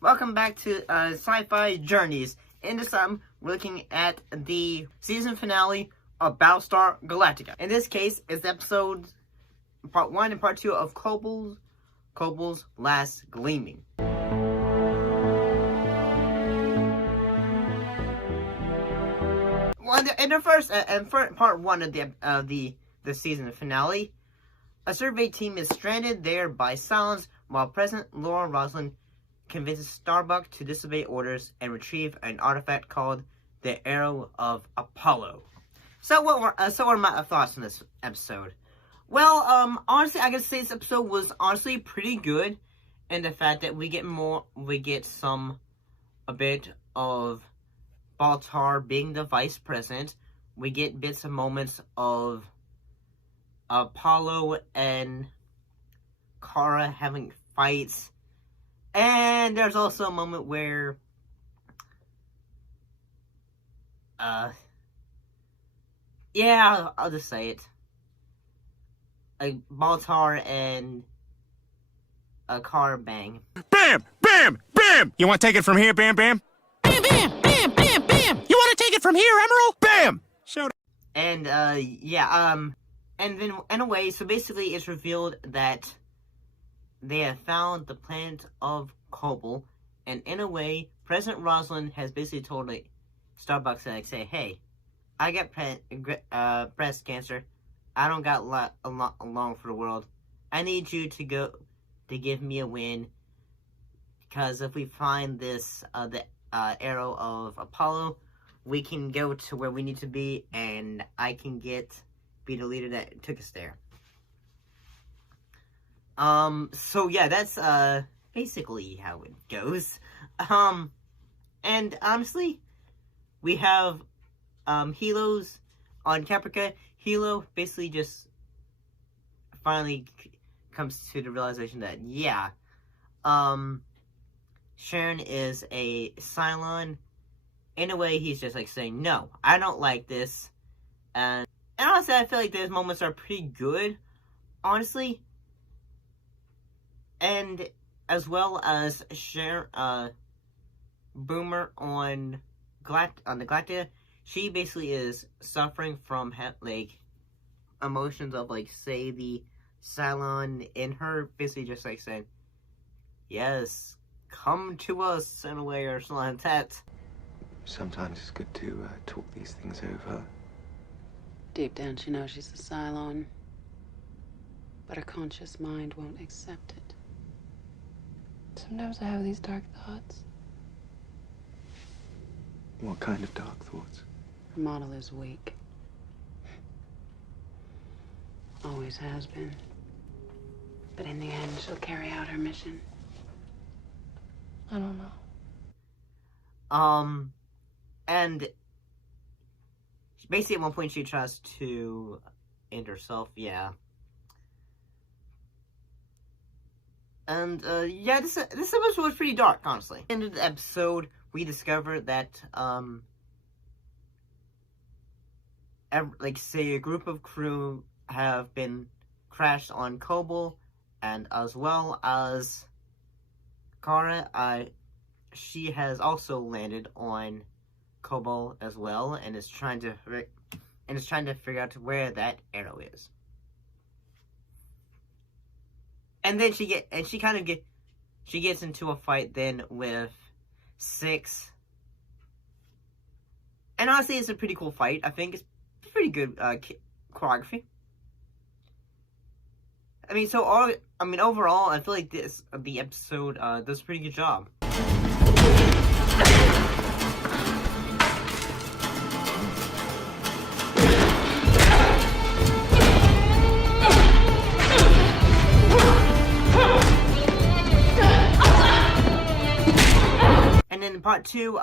welcome back to Sci-Fi Journeys. In this time, we're looking at the season finale of Battlestar Galactica. In this case, it's episodes part 1 and part 2 of Kobol's Last Gleaming. Well, in the first part 1 of the season finale, a survey team is stranded there by Silence while President Laura Roslin convinces Starbuck to disobey orders and retrieve an artifact called the Arrow of Apollo. So what are my thoughts on this episode? Well, honestly, I gotta say this episode was honestly pretty good in the fact that we get a bit of Baltar being the vice president. We get bits and moments of Apollo and Kara having fights. And there's also a moment where yeah, I'll just say it. Like Baltar and Kara bang. Bam! Bam! Bam! You want to take it from here, Bam Bam? Bam Bam! Bam Bam Bam! You want to take it from here, Emerald? Bam! Show it. And and then in a way, so basically it's revealed that they have found the planet of Kobol, and in a way, President Roslin has basically told Starbucks to say, hey, I got breast cancer. I don't got long for the world. I need you to give me a win, because if we find this the Arrow of Apollo, we can go to where we need to be, and I can be the leader that took us there. So yeah, that's basically how it goes. And honestly, we have Hilo's on Caprica. Hilo basically just finally comes to the realization that Sharon is a Cylon. In a way, he's just like saying, no, I don't like this. And honestly, I feel like those moments are pretty good, honestly. And as well as Boomer on the Galactica, she basically is suffering from emotions of say the Cylon in her, basically just saying, yes, come to us in a way or something like that. Sometimes it's good to talk these things over. Deep down, she knows she's a Cylon, but her conscious mind won't accept it. Sometimes I have these dark thoughts. What kind of dark thoughts? Her model is weak. Always has been. But in the end, she'll carry out her mission. I don't know. And basically at one point she tries to end herself, yeah. And, this episode was pretty dark, honestly. In the episode, we discovered that, say a group of crew have been crashed on Kobol, and as well as Kara, she has also landed on Kobol as well, and is trying to figure out where that arrow is. And then she gets into a fight then with Six. And honestly, it's a pretty cool fight. I think it's pretty good choreography. Overall, I feel like the episode does a pretty good job. And then in part 2,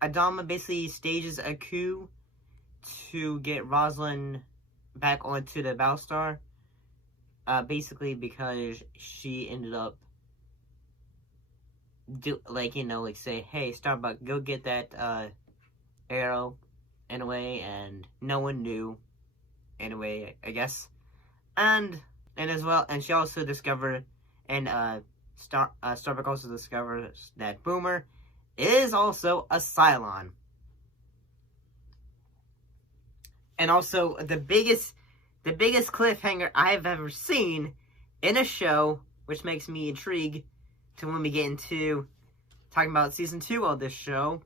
Adama basically stages a coup to get Roslin back onto the Battlestar. Basically because she ended up say, hey, Starbuck, go get that arrow in a way, and no one knew in a way, I guess. And as well, and she also discovered and Starbuck also discovers that Boomer is also a Cylon. And also, the biggest cliffhanger I've ever seen in a show, which makes me intrigued to when we get into talking about season 2 of this show.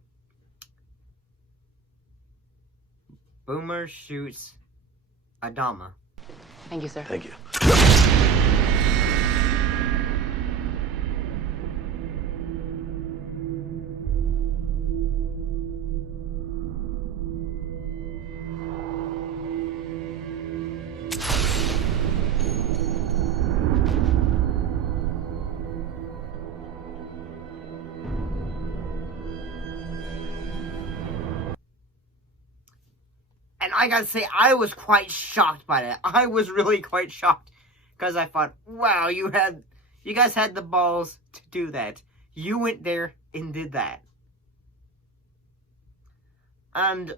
Boomer shoots Adama. Thank you, sir. Thank you. And I gotta say, I was quite shocked by that. I was really quite shocked. Because I thought, wow, you guys had the balls to do that. You went there and did that. And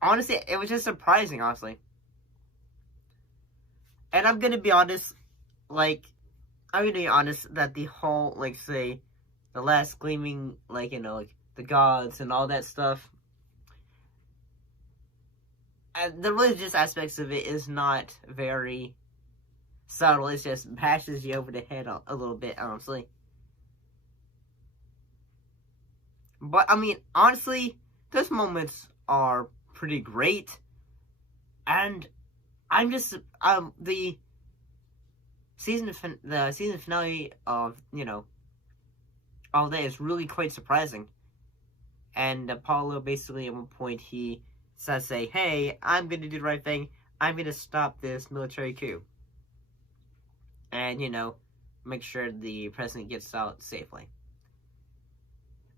honestly, it was just surprising, honestly. And I'm gonna be honest, that the whole, say, the last Gleaming, the gods and all that stuff, the religious aspects of it is not very subtle. It just bashes you over the head a little bit, honestly. But, I mean, honestly, those moments are pretty great. And I'm just, the season finale of, all that is really quite surprising. And Apollo, basically, at one point, he says, hey, I'm going to do the right thing. I'm going to stop this military coup. And, make sure the president gets out safely.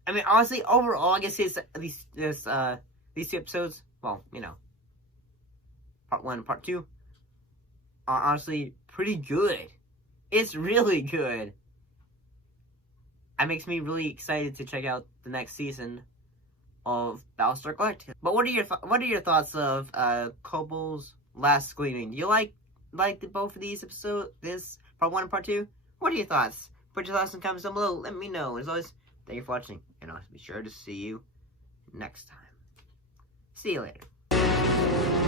I mean, honestly, overall, I guess these 2 episodes, well, part 1 and part 2, are honestly pretty good. It's really good. It makes me really excited to check out the next season of Battlestar Galactica. But what are your thoughts of Kobol's last Gleaming? You like both of these episodes, this part 1 and part 2? What are your thoughts? Put your thoughts in the comments down below. Let me know. As always, thank you for watching, and I'll be sure to see you next time. See you later.